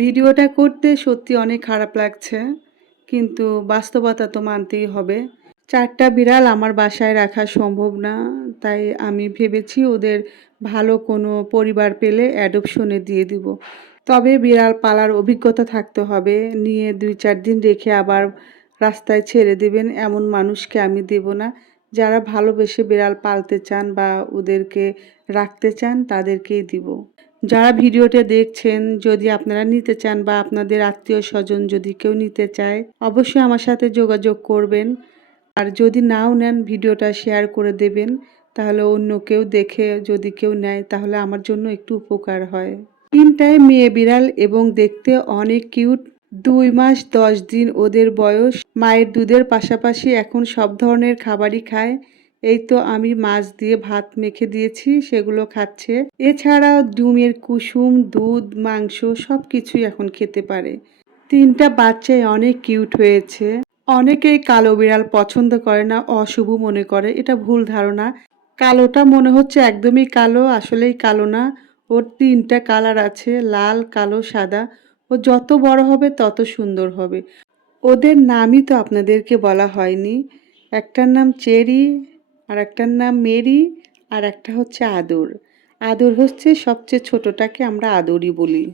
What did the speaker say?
ভিডিওটা করতে সত্যি অনেক খারাপ লাগছে, কিন্তু বাস্তবতা তো মানতেই হবে। চারটা বিড়াল আমার বাসায় রাখা সম্ভব না, তাই আমি ভেবেছি ওদের ভালো কোনো পরিবার পেলে অ্যাডপশনে দিয়ে দিব। তবে বিড়াল পালার অভিজ্ঞতা থাকতে হবে, নিয়ে দুই চার দিন রেখে আবার রাস্তায় ছেড়ে দেবেন, এমন মানুষকে আমি দেব না। যারা ভালোবেসে বিড়াল পালতে চান বা ওদেরকে রাখতে চান, তাদেরকেই দিব। যারা ভিডিওটা দেখছেন, যদি আপনারা নিতে চান বা আপনাদের আত্মীয় স্বজন যদি কেউ নিতে চায়, অবশ্যই আমার সাথে যোগাযোগ করবেন। আর যদি নাও নেন ভিডিওটা শেয়ার করে দেবেন, তাহলে অন্য কেউ দেখে যদি কেউ নেয়, তাহলে আমার জন্য একটু উপকার হয়। তিনটায় মেয়ে বিড়াল এবং দেখতে অনেক কিউট। দুই মাস দশ দিন ওদের বয়স। মায়ের দুধের পাশাপাশি এখন সব ধরনের খাবারই খায়। এই তো আমি মাছ দিয়ে ভাত মেখে দিয়েছি, সেগুলো খাচ্ছে। এছাড়া ডিমের কুসুম, দুধ, মাংস সব কিছুই এখন খেতে পারে। তিনটা বাচ্চাই অনেক কিউট হয়েছে। অনেকেই কালো বিড়াল পছন্দ করে না, অশুভ মনে করে। এটা ভুল ধারণা। কালোটা মনে হচ্ছে একদমই কালো, আসলেই কালো না। ওর তিনটা কালার আছে, লাল, কালো, সাদা। ও যত বড় হবে, তত সুন্দর হবে। ওদের নামই তো আপনাদেরকে বলা হয়নি। একটার নাম চেরি, আর একটার নাম মেরি, আর একটা হচ্ছে আদর। আদর হচ্ছে সবচেয়ে ছোটটাকে আমরা আদরই বলি।